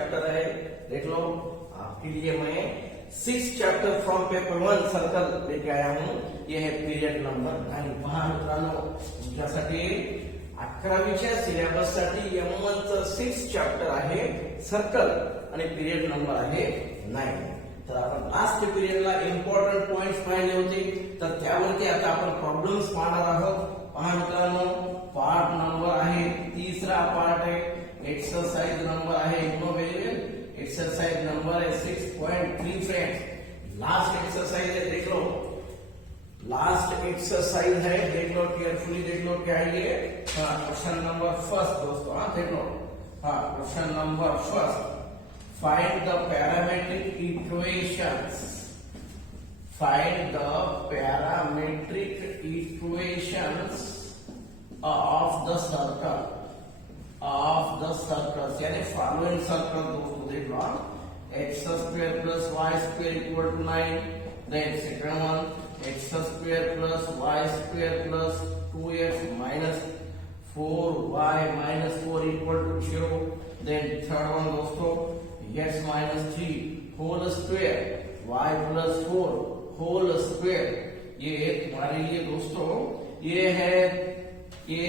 Chapter है, देख low आपके लिए मैं 6 चैप्टर फ्रॉम पेपर 1 सर्कल लेके आया हूँ. ये है पीरियड नंबर 9. पहा मित्रांनो, तुमच्यासाठी 11वीच्या सिलेबस साठी M1 चं 6 चॅप्टर आहे सर्कल आणि पीरियड नंबर आहे 9. तर आपण लास्ट पिरियडला इम्पॉर्टंट पॉइंट्स पाहिले होते, तर त्यावरती आता आपण प्रॉब्लेम्स पाहणार आहोत. पहा मित्रांनो, पार्ट नंबर आहे, तिसरा पार्ट आहे, एक्सरसाइज नंबर आहे, नो व्हेरी वेल, एक्सरसाइज नंबर है 6.3 फ्रेंड्स. लास्ट एक्सरसाइज है, देख लो, लास्ट एक्सरसाइज है, देख लो केयरफुली, देख लो क्या है ये. हाँ, क्वेश्चन नंबर फर्स्ट दोस्तों, हाँ देख लो. हाँ, question number first, find the parametric equations. Find the parametric equations of the circle, of the circles, यानी following circle दोस्तों देख low. x square plus y square equal to 9. Then second one, x square plus y square plus 2x minus 4y minus 4 equal to 0. Then third one दोस्तों, x minus 3 whole square y plus 4 whole square. ये तुम्हारे लिए दोस्तों ये है, ये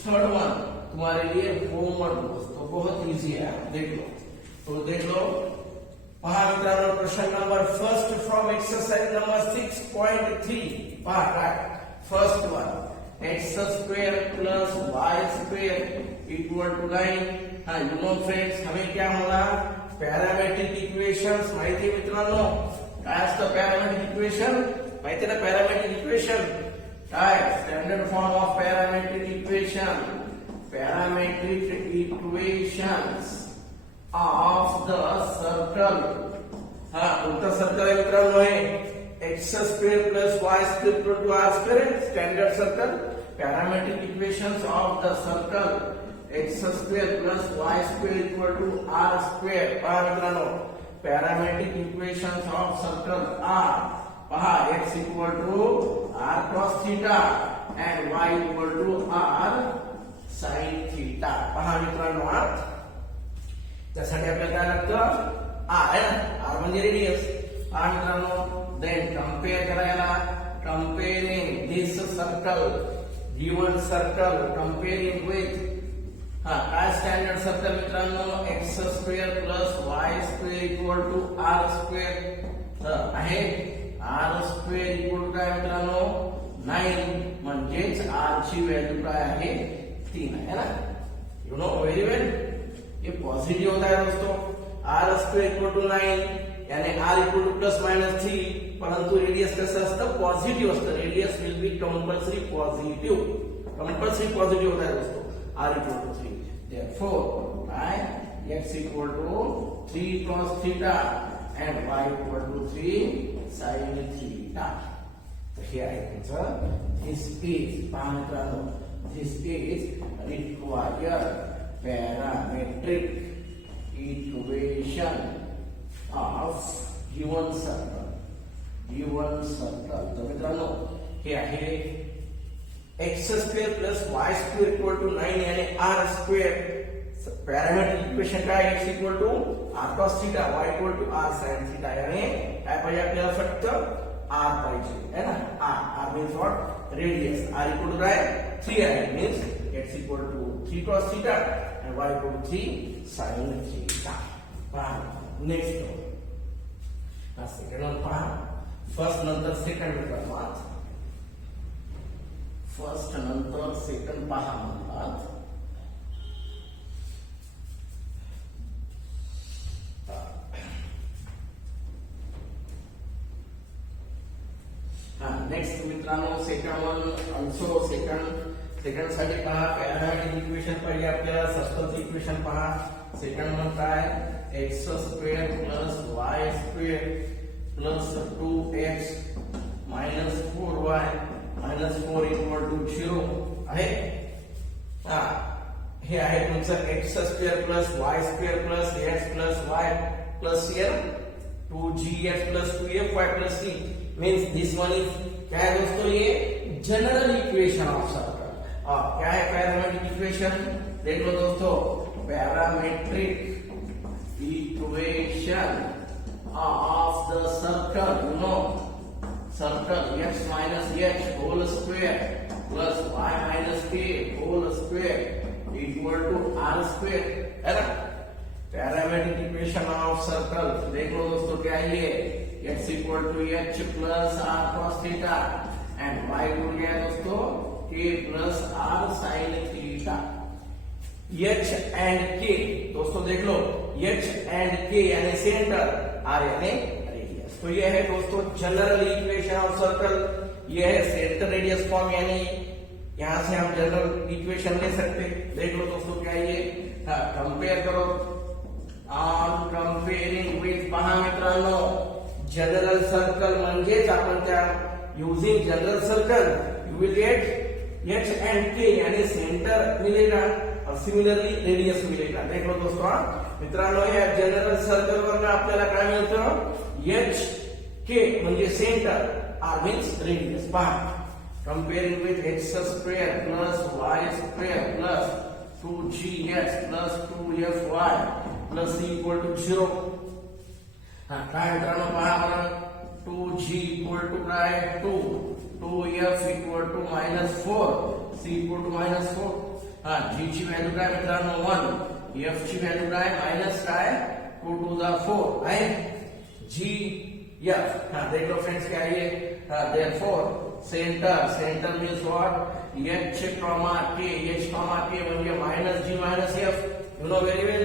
third one तुम्हारे लिए होमवर्क दोस्तों, बहुत इजी है, देख लो. तो देख लो, पहा मित्रांनो, question number first from exercise number 6.3. पहा काय, first one, x square plus y square equal to 9. हाँ, यू नो फ्रेंड्स, हमें क्या होना, पैरामेट्रिक इक्वेशंस माहिती आहे मित्रांनो. काय असतं पैरामेट्रिक इक्वेशन, माहिती ना पैरामेट्रिक इक्वेशन काय, standard form of parametric equation. Parametric equations of the circle. हाँ, उनका सर्कल है मित्रांनो है x square plus y square equal to r square, standard circle. Parametric equations of the circle x square plus y square equal to r square. पहा मित्रांनो, parametric equations of circle r. पहा, x equal to r cos theta and y equal to r sine theta. पहा मित्रांनो, त्यासाठी आपल्याला काय लागतं, R आहे ना, आर म्हणजे रेडियस. पहा मित्रांनो, देन कंपेअर करायला, comparing this circle, given circle, comparing with, हा काय स्टँडर्ड सर्कल मित्रांनो, x square plus y square equal to r square आहे. आर स्क्वेअर इक्वल टू काय मित्रांनो 9, म्हणजेच आर ची व्हॅल्यू काय आहे, 3 है ना. यू नो वेरी वेल, ये पॉजिटिव होता है दोस्तों. आर स्क्वेअर इक्वल टू 9 यानी r equal to plus minus 3, परंतु रेडियस कसं असतं, पॉझिटिव्ह असतं. Radius will be compulsory positive, compulsory positive होता है दोस्तों, r equal to 3. Therefore by x equal to 3 cos theta and y equal to 3 sin theta. तर हे आहे तुमचं, दिस इज, पहा मित्रांनो, this is required parametric equation of given circle. given circle. तर मित्रांनो, हे आहे x square plus y square equal to 9 यानी r स्क्वेअर. पैरामेट्रिक इक्वेशन काय, x equal to r cos theta, y equal to r sin theta. यानी काय पाहिजे आपल्याला, फक्त r पाहिजे है ना. r means what, radius. r equal to काय, 3 आहे, means x equal to 3 cos theta and y equal to 3 sin theta. पहा नेक्स्ट, सेकंड वन पहा, फर्स्ट नंतर सेकंड म्हणतात, फर्स्ट नंतर सेकंड पहा म्हणतात. नेक्स्ट मित्रांनो, सेकंड वन ऑल्सो सेकंड साठी पहा, पैरामेट्रिक इक्वेशन पाहिजे आपल्याला, सर्कलचं इक्वेशन पहा. सेकंड वन काय, x square plus y square plus 2x minus 4y minus 4 equal to 0 आहे. हा, हे आहे तुमचं x square plus y square plus x plus y plus 2gx plus 2fy plus c. Means this one is क्या है दोस्तों, ये general equation of circle. और क्या है पैरामेट्रिक इक्वेशन, देख लो दोस्तों, parametric equation of the circle, you know, circle x minus h whole square plus y minus k whole square equal to r square, है ना। पैरामेट्रिक इक्वेशन ऑफ सर्कल देख लो दोस्तों, क्या है ये, x equal to h plus r cos theta and y equal क्या है दोस्तों, k plus r sine theta. h and k दोस्तों देख लो, h एंड k यानी सेंटर, r यानी रेडियस। तो ये है दोस्तों जनरल इक्वेशन ऑफ सर्कल, ये है सेंटर रेडियस फॉर्म, यानी यहां से हम जनरल इक्वेशन ले सकते। देख लो दोस्तों क्या है ये, कंपेयर करो, ऑन कंपेयरिंग विथ, पहा मित्रांनो जनरल सर्कल म्हणजेच आपण त्या using general circle you will gate h and k यानी सेंटर मिलेगा और सिमिलरली रेडियस मिलेगा। देख लो दोस्तों मित्रांनो, या जनरल सर्कल वरनं आपल्याला काय मिळतं, h k म्हणजे सेंटर, r मीन्स रेडियस। पहा comparing with x square plus y square plus 2gx plus 2fy plus c equal to 0। काय मित्रांनो पहा बरं, 2g इक्वल टू काय 2, 2f equal to -4, c equal to -4। g ची value काय मित्रांनो 1, f ची व्हॅल्यू काय मायनस काय 2 टू द 4 आहे g f। देख लो फ्रेंड्स क्या है ये, therefore centre means what, h comma k, h comma k म्हणजे minus g minus f, you know very well.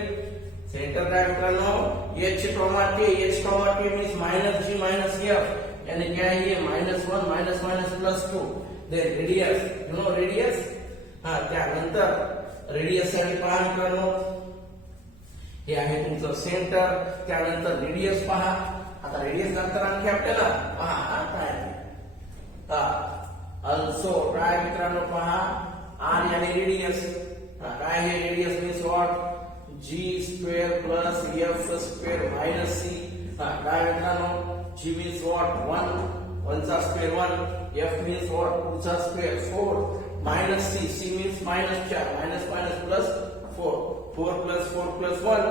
Centre काय मित्रांनो h comma k means minus g minus f, यानी क्या है ये -1 minus minus plus 2। Then radius, you know radius, त्यानंतर radius साठी पहा मित्रांनो, हे आहे तुमचं सेंटर, त्यानंतर रेडियस पहा। आता रेडियस नंतर आणखी आपल्याला पहा काय, अल्सो काय मित्रांनो पहा, r यानी रेडियस, काय हे radius means what, g square plus f square minus c। काय मित्रांनो, g मीन्स व्हाट 1, 1 चा स्क्वेअर 1, f मीन्स व्हाट 2 चा square 4 minus c, c means -4, minus minus plus 4, 4 plus 4 plus 1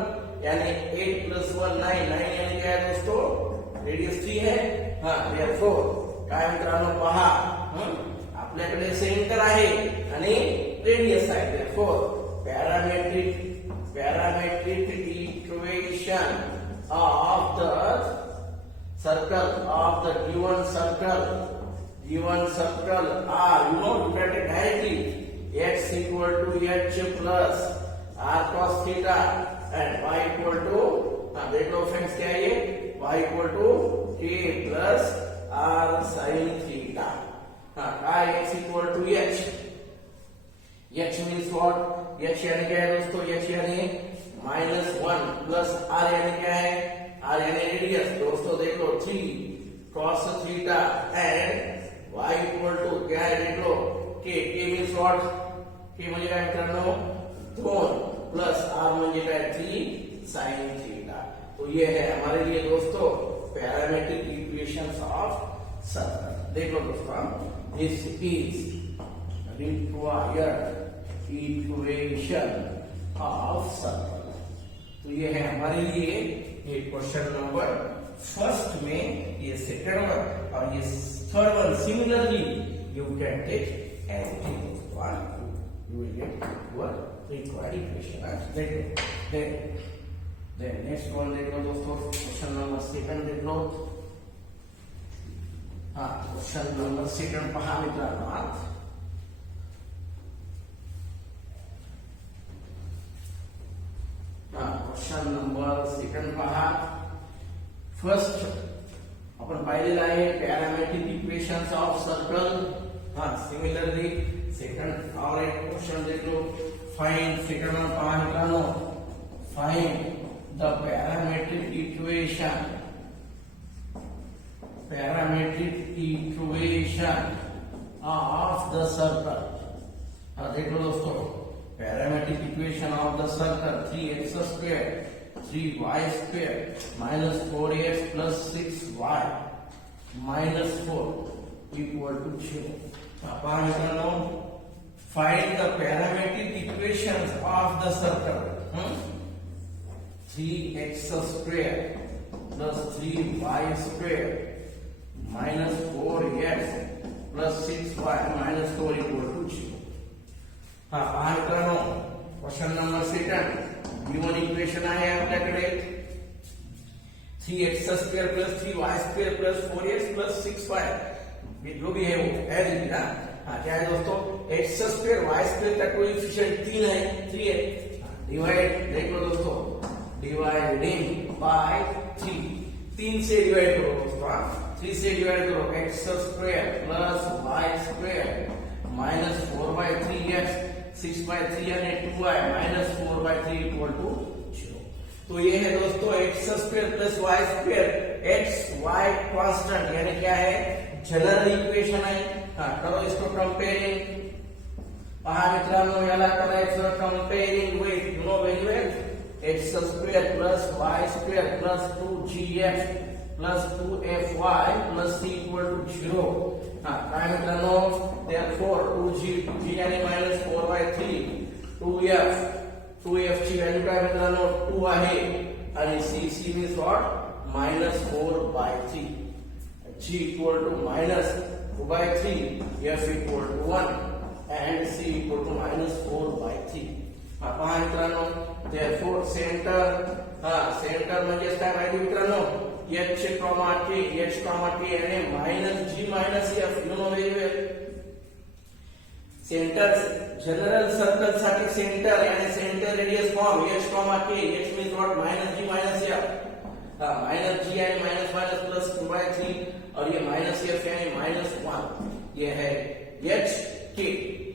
यानी 8 प्लस 1 9, 9 यानी क्या है दोस्तों रेडियस 3 है। देयरफॉर काय मित्रांनो पहा, आपल्याकडे सेंटर आहे आणि रेडियस आहे। Therefore parametric equation of the circle, of the given circle are, you know you can take directly x equal to h plus r cos theta and y equal to, देख लो friends क्या है ये, y equal to k plus r sin theta. काय x equal to h, h means what, h यानी क्या है दोस्तों, h यानी -1 प्लस r यानी क्या है, r यानी रेडियस। दोस्तों देख लो 3 cos theta and y equal to क्या है, देख लो k, k means what, k म्हणजे काय मित्रांनो 2 प्लस r म्हणजे काय 3 sin थीटा। तो ये है हमारे लिए दोस्तों पैरामेट्रिक इक्वेशंस ऑफ सर्कल। देखो दोस्तों, this is required equation of circle. तो ये है हमारे लिए ये क्वेश्चन नंबर फर्स्ट में, ये सेकंड वन और ये third one. Similarly you can take anything one, you will get your required equation. Then next one देख लो दोस्तों, क्वेश्चन नंबर सेकंड देख लो। क्वेश्चन नंबर सेकंड पहा मित्रांनो, क्वेश्चन नंबर सेकंड पहा। फर्स्ट आपण पाहिलेलं आहे parametric equations of circle. Similarly second और एक क्वेश्चन देख लो, फाइंड, सेकंड वन पहा मित्रांनो, find the parametric equation of the circle. देख लो दोस्तों, parametric equation of the circle 3x square 3y square minus 4x plus 6y minus 4 equal to 0। पहा मित्रांनो, find the parametric equations of the circle. 3x square plus 3y square minus 4x plus 6y minus 4 equal to 0. हा पहा मित्रांनो, question number second given equation आहे आपल्याकडे 3x square plus 3y square plus 4x plus 6y, जो भी है वो age it is. हाँ क्या है दोस्तों, x square y square का कोएफिशिएंट 3 है, 3 है। डिवाइड देख लो दोस्तों, डिवाइडिंग बाय 3, 3 से डिवाइड करो दोस्तों, 3 से डिवाइड करो, x square plus y square minus 4/3x 6/3 यानी 2y minus 4/3 equal to 0। तो ये है दोस्तों x square plus y square, x y constant यानी क्या है, जनरल इक्वेशन आहे। हाँ करो इसको कंपेयरिंग, पहा मित्रांनो याला करायचं comparing with you know very well, x square plus y square plus 2gx plus 2fy plus c equal to 0। हाँ काय मित्रांनो, therefore 2g यानी minus 4/3, 2f ची व्हॅल्यू काय मित्रांनो 2 आहे आणि c means what, minus 4/3, g equal to minus 2/3, f equal to 1 and c equal to minus 4/3। पहा मित्रांनो, therefore सेंटर म्हणजे काय माहिती मित्रांनो, h कॉमा k यानी minus g minus f, you know very well. Centre general circle साठी centre यानी centre radius form h comma k, h means what, minus g minus f, minus g यानी minus minus plus 2/3 और ये minus f यानी minus 1, ये है h k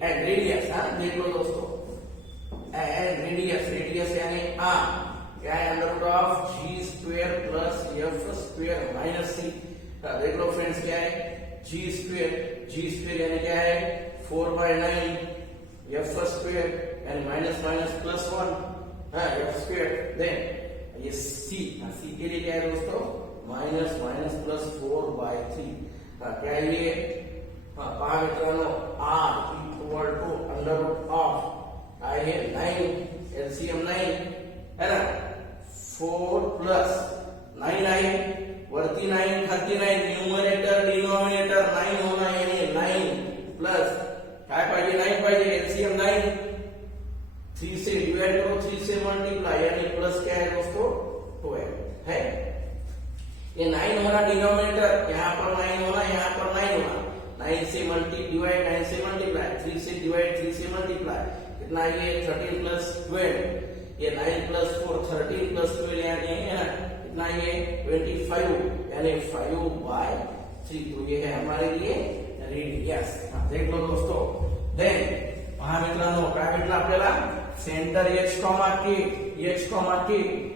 and radius. देख लो दोस्तों, एंड रेडियस यानी r क्या है, under root of g square plus f square minus c। देख लो फ्रेंड्स क्या है, g स्क्वायर यानी क्या है 4/9 f स्क्वायर यानी minus minus plus 1 f square, then ये c के लिए क्या है दोस्तों, माइनस माइनस प्लस 4/3। क्या है ये, पहा मित्रांनो r equal to under root of आहे 9 एलसीएम 9 है ना, 4 प्लस 9 वरती 9 खालती 9, न्यूमरेटर डिनोमिनेटर 9 होना यानी 9 प्लस काय पाहिजे, 9 पाहिजे, एलसीएम 9, 3 से डिवाइड करो, 3 से मल्टीप्लाई यानी प्लस क्या है दोस्तों 12 है। ये 9 होना डिनोमिनेटर, यहाँ पर 9 होना, यहाँ पर 9 होना, 9 से डिवाइड 9 से मल्टीप्लाई, 3 से डिवाइड 3 से मल्टीप्लाई, कितना ये 13 प्लस 12, ये 9 प्लस 4 13 प्लस 12 यानी कितना ये 25 यानी 5/3। तो ये है हमारे लिए रेडियस। देख लो दोस्तों, देन पहा मित्रांनो काय भेटलं आपल्याला, centre h comma k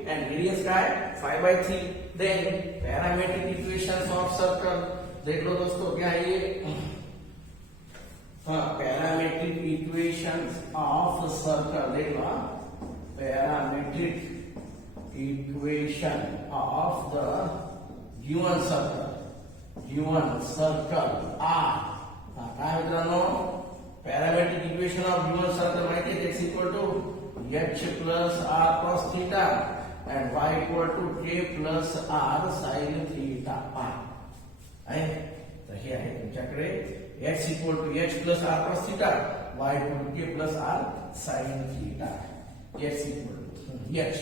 and radius काय 5/3। Then parametric equations of circle, देख लो दोस्तों क्या है ये, पैरामेट्रिक इक्वेशंस ऑफ सर्कल, देख लो parametric equation of the given circle R। काय मित्रांनो, parametric equation of given circle माहिती आहे, x equal to h plus r cos theta and y equal to k plus r sin theta आहे। तर हे आहे तुमच्याकडे x equal to h plus r cos theta, y equal to k plus r sin theta, x equal to h।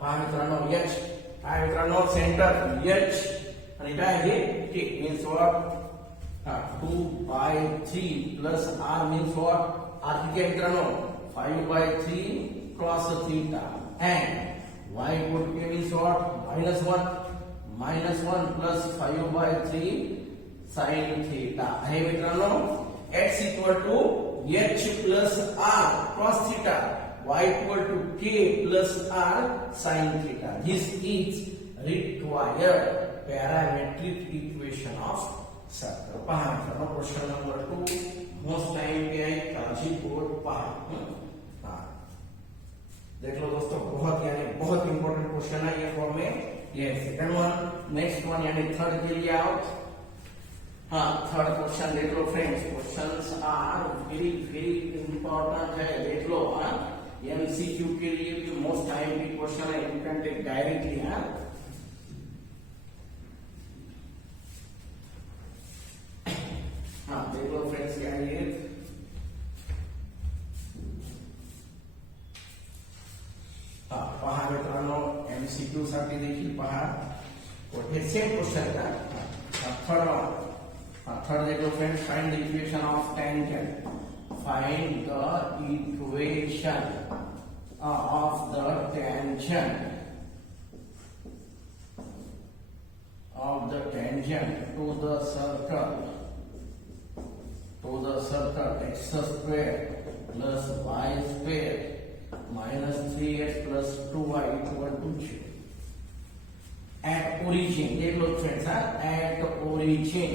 पहा मित्रांनो h काय मित्रांनो, centre h आणि काय आहे k means what, 2/3 plus r means what, r किती आहे मित्रांनो 5/3 cos theta and y equal to k means what, -1 plus 5/3 sin theta आहे मित्रांनो। x equal to h plus r cos theta, y equal to k plus r sin theta. This is required parametric equation of circle. पहा मित्रांनो, question number 2 most time पे है, काळजीपूर्वक पहा। देख लो दोस्तों, बहुत इंपॉर्टेंट क्वेश्चन है ये फॉर्म में। ये सेकंड वन, नेक्स्ट वन यानी थर्ड के लिए आओ। थर्ड क्वेश्चन देख लो friends, questions are very very important है, देख लो। एमसीक्यू के लिए भी मोस्ट आईएमपी क्वेश्चन है, यू कैन टेक डायरेक्टली। हाँ देख लो फ्रेंड्स क्या है ये, पहा मित्रांनो एमसीक्यू साठी देखील पहा हे सेम क्वेश्चन का थर्ड देखो friends, find the equation of tangent, find the equation of the tangent to the circle x square plus y square minus 3x plus 2y equal to 0. At origin, देख लो friends, at origin,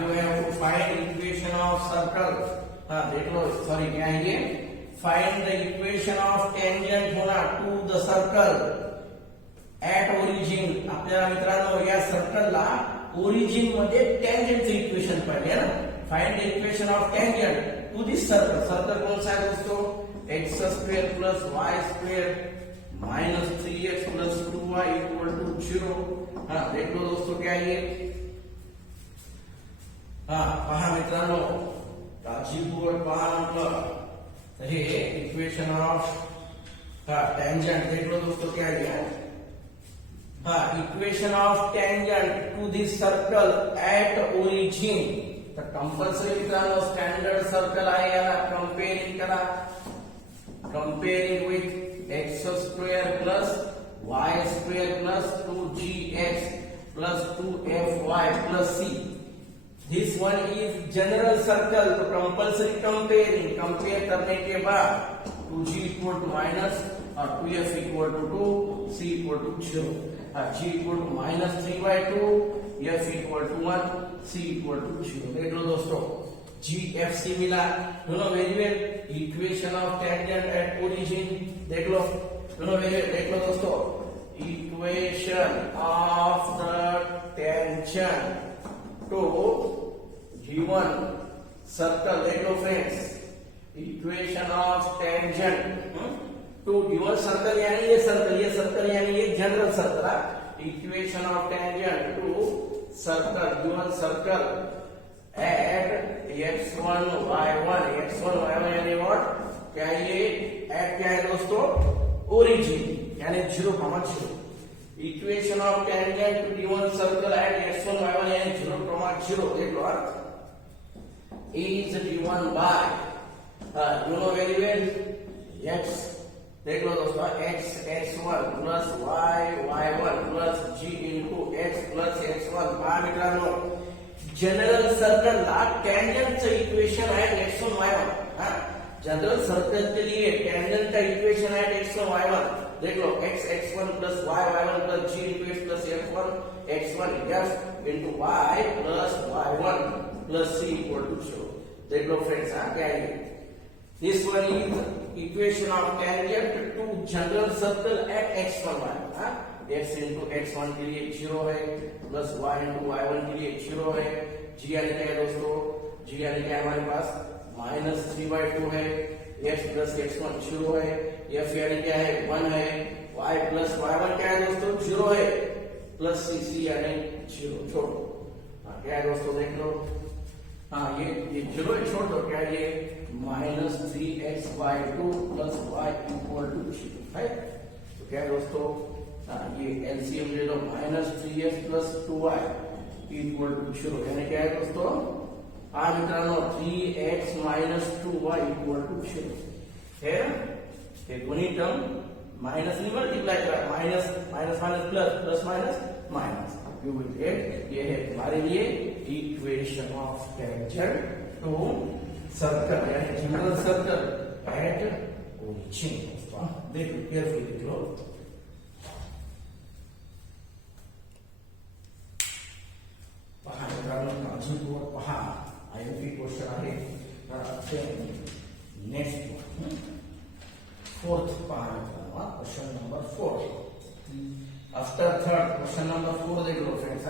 you have to find equation of circle. देख low, sorry क्या है ये, find the equation of tangent होना to the circle at origin. आपल्याला मित्रांनो या सर्कलला ओरिजिन मध्ये टँजंटचे इक्वेशन पाहिजे ना. Find the equation of tangent to this circle. Circle कौन सा है दोस्तों, x square plus y square minus 3x plus 2y equal to 0. देख लो दोस्तों क्या ये, पहा मित्रांनो काळजीपूर्वक पहा म्हटलं तर हे इक्वेशन ऑफ टँजंट. देख लो दोस्तों क्या है, equation of tangent to this circle at origin. तर कंपल्सरी मित्रांनो स्टँडर्ड सर्कल आहे, याला कंपेअरिंग करा. Comparing with x square plus y square plus 2gx plus 2fy plus c. This one is general circle, तो कंपल्सरी कंपेयरिंग. कंपेयर करने के बाद 2g equal to minus और 2f equal to 2, c equal to 0, g equal to minus 3/2, f equal to 1, c equal to 0. देख लो दोस्तों g f c मिला, दोनों variable. Equation of tangent at origin देख लो, दोनों वेरिएबल. देख लो दोस्तों equation of the tangent to given circle. देख लो friends, equation of tangent to given circle यानी ये सर्कल यानी ये general circle. Equation of tangent to circle given circle at x1 y1 यानी व्हाट, क्या ये एट क्या है दोस्तों, ओरिजिन यानी 0,0. Equation of tangent to given circle at x1 y1 यानी 0,0. देख लो इज गिवन बाय दोनों वेरिएबल x. देख लो दोस्तों x1 plus y1 plus g into x plus x1. पहा मित्रांनो जनरल सर्कल ला टँजंटचं इक्वेशन आहे x1 y1. जनरल सर्कल के लिए टँजंट का इक्वेशन है x1 y1. देख लो x1 plus y1 plus g into x plus x1 f into y plus y1 plus c equal to 0. देख लो फ्रेंड्स क्या है, this one is equation of tangent to general circle at x1 y1. x into x1 के लिए 0 है plus y into y1 के लिए 0 है. g यानी क्या है दोस्तों, g यानी क्या हमारे पास माइनस 3/2 है, x प्लस x1 0 है, f यानी क्या है 1 है, y प्लस y1 क्या है दोस्तों 0 है, प्लस c यानी 0 छोड़ो. क्या है दोस्तों देख लो, ये 0 छोड़ दो, क्या ये minus 3x/2 plus y equal to 0 है. तो क्या है दोस्तों, ये एलसीएम ले लो, minus 3x plus 2y equal to 0 यानी क्या है दोस्तों, मित्रांनो 3x minus 2y equal to 0 है. हे दोन्ही टर्म माइनस ने मल्टीप्लाई करा, minus minus minus plus plus minus minus, you will get ये है हमारे लिए equation of tangent to circle यानी जनरल सर्कल एट ओरिजिन. देखो केयरफुली देख लो. पहा मित्रांनो काळजीपूर्वक पहा, आयएमपी क्वेश्चन आहे. नेक्स्ट फोर्थ पहा मित्रांनो, question number 4. After third question number 4 देख लो फ्रेंड्स.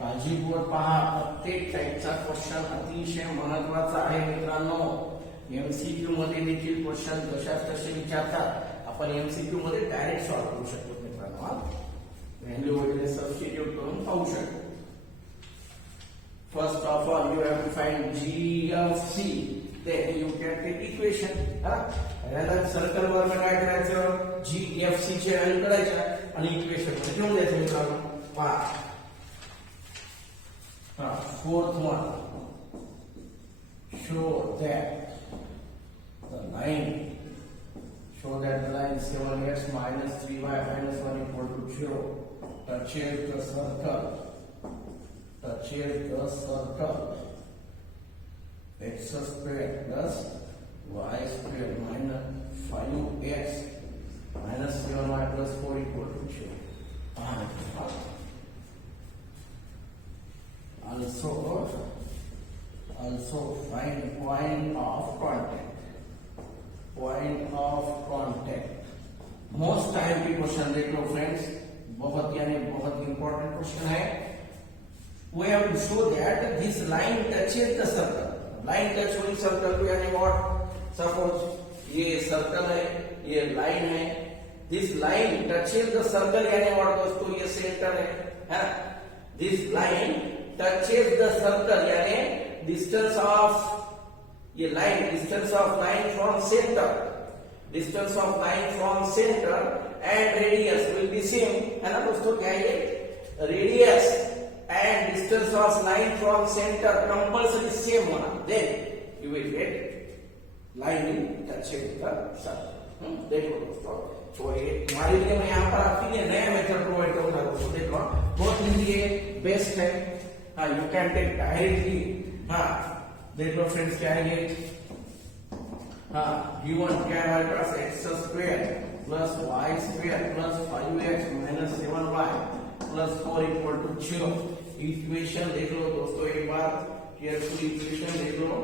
काळजीपूर्वक पहा, प्रत्येक टाईपचा क्वेश्चन अतिशय महत्वाचा आहे मित्रांनो. एमसीक्यू मध्ये देखील क्वेश्चन जशाच तसे विचारतात. आपण एमसीक्यू मध्ये डायरेक्ट सॉल्व्ह करू शकतो मित्रांनो. व्हॅल्यू वगैरे सबस्टिट्यूट करून पाहू शकतो. First of all you have to find g of c, then you can take equation. याला सर्कल वर काय करायचं, जी एफ सी चे व्हॅल्यू काढायच्या आणि इक्वेशन मध्ये ठेवून द्यायचं मित्रांनो. पहा fourth one, show that the line 7x minus 3y minus 1 equal to 0 touches the circle x square plus y square minus 5x minus 7y plus 4 equal to 0. Also find point of contact. Most time की question देख लो friends, बहुत important question है. We have to show that this line touches the circle. Line touch हुई circle को, यानी what? Suppose ये circle है, ये लाइन है. This line touches the circle, यानी what दोस्तों, ये सेंटर है. This line touches the circle, यानी distance of ये line, distance of line from center and radius will be same, है ना दोस्तों. क्या ये radius and distance of line from center compulsory same होना, then you will get line touching the circle. देखो दोस्तों, तो ये तुम्हारे लिए मैं यहाँ पर आपके लिए नया मेथड प्रोवाइड करूंगा दोस्तों. देखो बहुत इजी है, बेस्ट है. You can take directly. देख लो फ्रेंड्स, क्या है ये. गिवन क्या है हमारे पास, x square plus y square plus 5x minus 7y plus 4 equal to 0. Equation देख लो दोस्तों, एक बार केयरफुल इक्वेशन देख लो.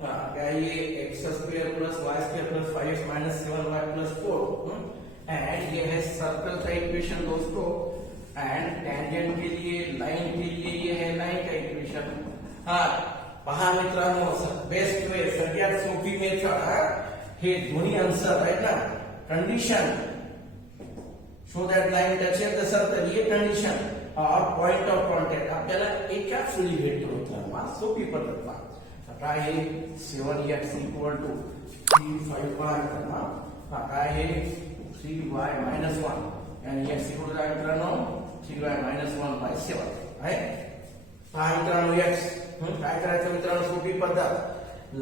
क्या ये x square plus y square plus 5x minus 7y plus 4, and ये है सर्कल का इक्वेशन दोस्तों. एंड टेंजेंट के लिए, लाइन के लिए ये है लाइन का इक्वेशन. पहा मित्रांनो, बेस्ट वे, सगळ्यात सोपी मेथड हे दोन्ही आन्सर आहेत ना. Condition show that line touches the circle, ये कंडिशन और पॉइंट ऑफ कॉन्टॅक्ट आपल्याला एकाच वेळी भेटतो मित्रांनो. सोपी पद्धत पहा. काय आहे 7x इक्वल टू 3 5y, काय आहे 3y मायनस 1, आणि x इक्वल काय मित्रांनो 3y मायनस 1 बाय 7 आहे. पहा मित्रांनो, x काय करायचं मित्रांनो, सोपी पद्धत.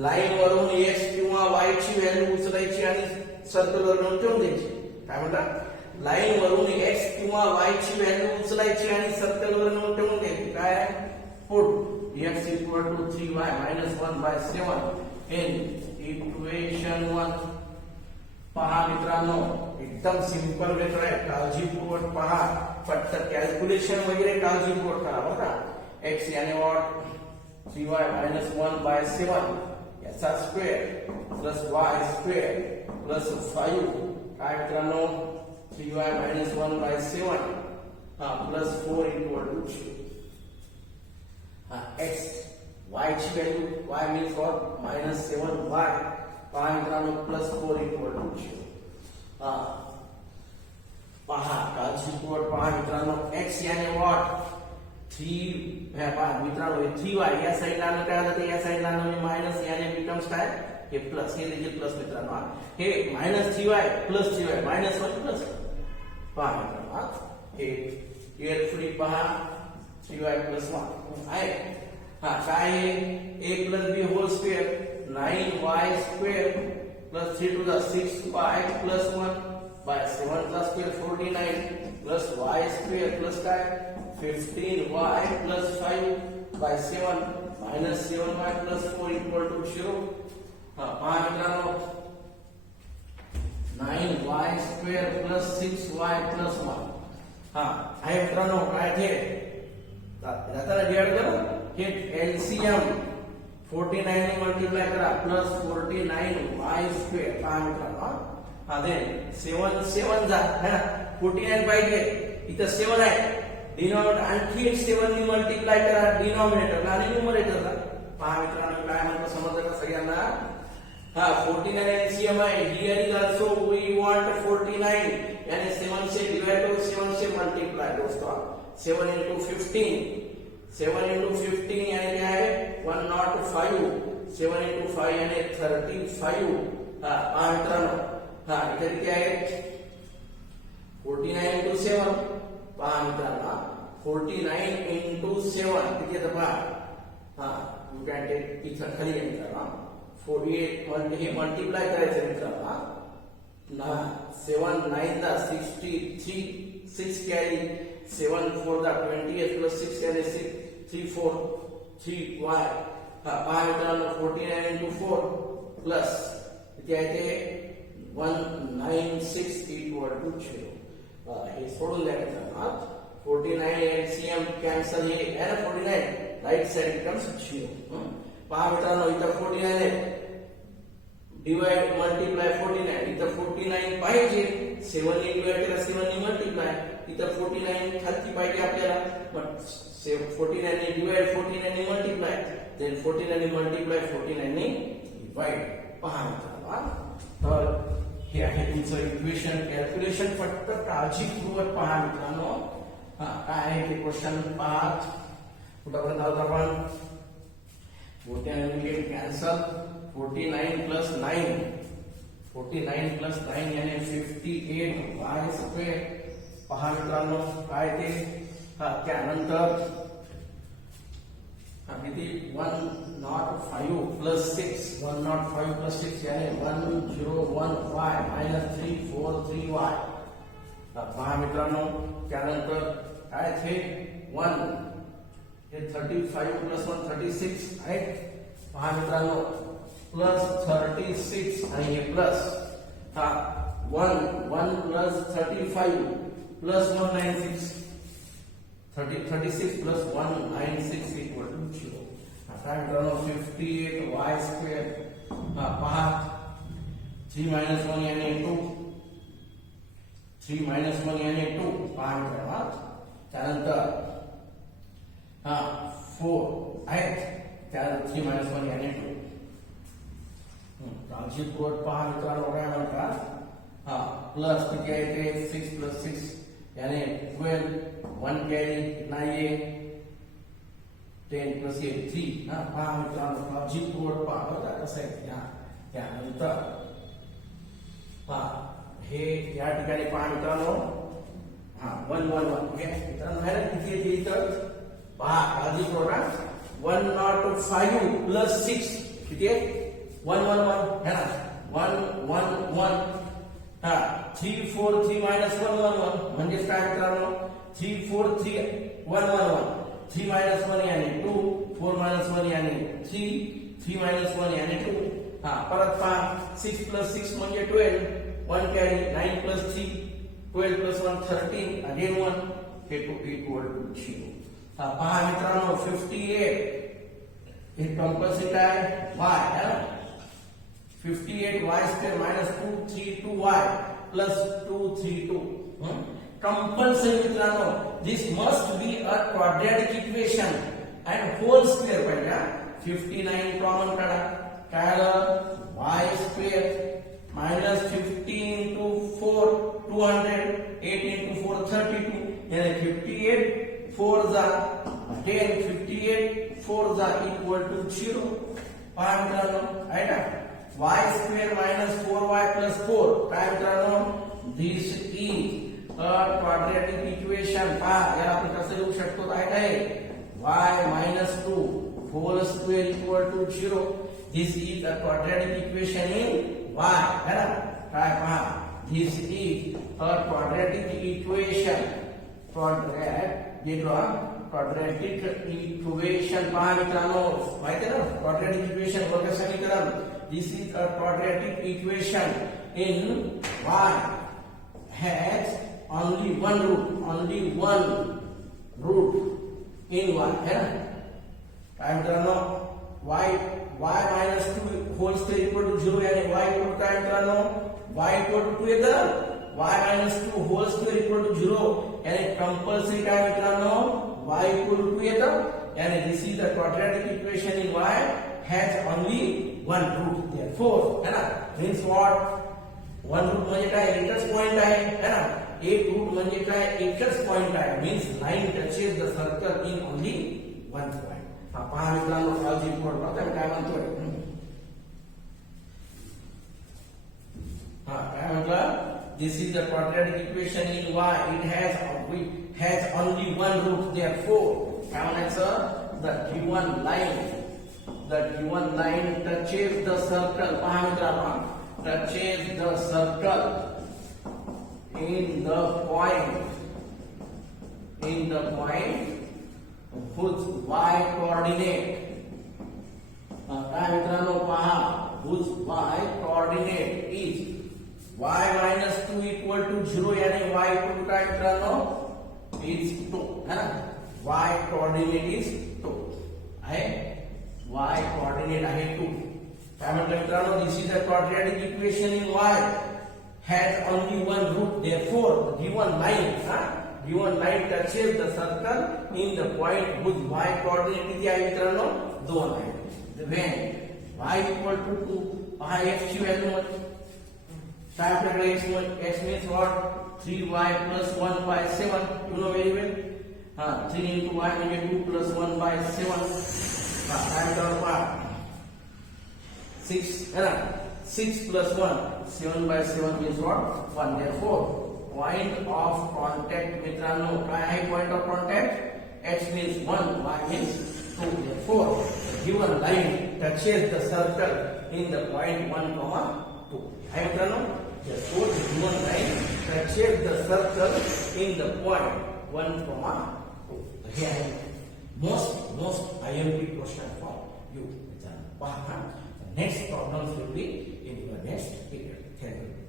लाइन वरून x किंवा y ची व्हॅल्यू उचलायची आणि सर्कल वर ठेवून द्यायची. काय म्हणतात, लाइन वरून x किंवा y ची व्हॅल्यू उचलायची आणि सर्कल वर ठेवून द्यायची. काय put x equal to 3y minus 1 by 7 in equation 1. पहा मित्रांनो, एकदम सिंपल मेथड आहे. काळजीपूर्वक पहा, फक्त कॅल्क्युलेशन वगैरे काळजीपूर्वक करा बघा. x यानी व्हाट 3y माइनस 1 बाय 7 याचा square plus y square plus 5 काय मित्रांनो 3y minus 1 by 7 plus 4 equal to 0. x y ची value, y means what minus 7y, पहा मित्रांनो प्लस 4 इक्वल टू 0. पहा काळजीपूर्वक पहा मित्रांनो, x यानी व्हाट 3 मित्रांनो 3y या साइडला आलं काय झालं, या साइडला आलं माइनस, याने बिकम्स काय हे प्लस, हे देखील प्लस मित्रांनो. हे minus 3y plus 3y minus 1 plus. पहा मित्रांनो, हे केअरफुली पहा 3y प्लस 1 आहे. काय आहे a plus b whole square 9y स्क्वेअर plus 3 to the 6y plus 1 by 7 चा square 49 plus y square plus काय 15y plus 5 by 7 minus 7y plus 4 equal to 0. पहा मित्रांनो 9y square plus 6y plus 1. आहे मित्रांनो, काय ते त्याला डिवाइड करा. हे एलसीएम 49 ने मल्टिप्लाय करा प्लस 49y स्क्वेअर. पहा मित्रांनो, देन 7 7 जा है ना, 49 पाहिजे, इथं 7 आहे. डिनॉमिनेटर आणखी एक 7 ने मल्टिप्लाय करा डिनॉमिनेटरला आणि न्यूमरेटरला. पहा मित्रांनो, काय म्हणतो समजलं का सगळ्यांना. 49 LCM आहे. Here is also we want 49 यानी 7 से डिवाइड और 7 से मल्टीप्लाई दोस्तों. 7 into 15 यानी क्या है 105. 7 into 5 यानी 35. मित्रांनो इथे किती आहे 49 into 7. पहा मित्रांनो 49 into 7 किती येतं पहा. यू कॅन टेक इथं खाली आहे मित्रांनो 48 हे मल्टीप्लाय करायचं मित्रांनो. 7 9 दा 63 6 कॅरी 7 4 दा 28 प्लस 6 कॅरी 6 3 4 3 y. पहा मित्रांनो 49 into 4 प्लस किती आहे ते 196 equal to 0. हे सोडून द्या मित्रांनो. 49 LCM कॅन्सल हे आहे ना 49 राइट साइड बिकम्स 0. पहा मित्रांनो इथं 49 आहे डिवाइड मल्टीप्लाय 49 इथं 49 पाहिजे 7 ने डिवाइड केला 7 ने मल्टीप्लाय इथं 49 खालती पाहिजे आपल्याला पण 49 ने डिवाइड 49 ने मल्टीप्लाय देन 49 ने मल्टीप्लाय 49 ने डिवाइड. पहा मित्रांनो तर हे आहे तुमचं इक्वेशन कॅल्क्युलेशन. फक्त काळजीपूर्वक पहा मित्रांनो. काय आहे ते क्वेश्चन 5 कुठपर्यंत आहोत आपण 49 कॅन्सल 49 plus 9 यानी 58y स्क्वेअर. पहा मित्रांनो काय ते त्यानंतर किती 105 plus 6 105 plus 6 यानी 101y minus 343y. पहा मित्रांनो त्यानंतर काय थे 1 हे 35 plus 1 36 आहे. पहा मित्रांनो प्लस 36 आणि हे plus 1 plus 35 plus 196 36 plus 196 equal to 0. आता मित्रांनो 58y स्क्वेअर. पहा 3 minus 1 यानी 2 3 minus 1 यानी 2. पहा मित्रांनो त्यानंतर 4 आहेत त्यानंतर 3 minus 1 यानी 2. काळजीपूर्वक पहा मित्रांनो काय म्हणतात प्लस किती आहे ते 6 plus 6 यानी 12 1 कॅरी नाही 10 plus 8 3. पहा मित्रांनो काळजीपूर्वक पहा बघा कसं आहे. त्यानंतर पहा हे या ठिकाणी पहा मित्रांनो 1 1 1 मित्रांनो आहे ना किती येते इथं पहा काळजीपूर्वक 105 plus 6 किती आहे 1 1 1 है ना 1 1 1 3 4 3 minus 1 1 1 म्हणजे काय मित्रांनो 3 4 3 1 1 1 3 minus 1 यानी 2 4 minus 1 यानी 3 3 minus 1 यानी 2. परत पहा 6 plus 6 म्हणजे 12 1 कॅरी 9 plus 3 12 plus 1 13 अगेन 1 हे 2 equal to 0. पहा मित्रांनो 58 हे कंपल्सरी आहे y है ना 58y square minus 232y plus 232. Compulsory मित्रांनो this must be a quadratic equation and whole square पाहिजे. 59 कॉमन काढा काय आलं y square minus 15 into 4 200 8 into 4 32 यानी 58 4 जा 10 58 4 जा equal to 0. पहा मित्रांनो आहे का y square minus 4y plus 4 काय मित्रांनो this is a quadratic equation. पहा याला आपण कसं लिहू शकतो काय y minus 2 whole square equal to 0. This is a quadratic equation in y है ना काय पहा this is a quadratic equation quadratic equation. पहा मित्रांनो माहिती आहे ना quadratic equation वर्ग समीकरण. This is a quadratic equation in y has only one root in y है ना काय मित्रांनो y minus 2 whole square equal to 0 यानी y equal to काय मित्रांनो y equal to 2 येतं y minus 2 whole square equal to 0 यानी compulsory काय मित्रांनो y equal to 2 येतं यानी this is the quadratic equation in y has only one root therefore, है ना, मीन्स व्हाट, वन रूट म्हणजे काय, एकच पॉइंट आहे, है ना, एक रूट म्हणजे काय, एकच पॉइंट आहे, means line touches the circle in only one point. हा पहा मित्रांनो, लॉजिक बोर्ड आता काय म्हणतोय, हा काय म्हटलं, this is the quadratic equation in y, it has only one root, therefore काय म्हणायचं, the given line touches the circle, पहा मित्रांनो, touches the circle in the point whose y coordinate, काय मित्रांनो पहा, whose y coordinate is y minus 2 equal to 0, यानी y equal to काय मित्रांनो, is 2, है ना, y coordinate is 2 आहे, y coordinate आहे 2. काय म्हटलं मित्रांनो, this is a quadratic equation in y has only one root, therefore given line touches the circle in the point whose y coordinate किती आहे मित्रांनो, 2 आहे. when y equal to 2, पहा x ची व्हॅल्यू काय आपल्याकडे, x means what, 3y plus 1 by 7, you know very well. 3 into y म्हणजे 2 plus 1 by 7. काय मित्रांनो पहा, 6 है ना, 6 plus 1, 7 by 7 means what, 1. Therefore point of contact मित्रांनो काय आहे, point of contact, x means 1, y means 2. Therefore given line touches the circle in the point 1, 2 आहे मित्रांनो. Therefore the given line touches the circle in the point 1, 2. हे आहे most IMP question for you. Next problems will be in your next period. Thank you.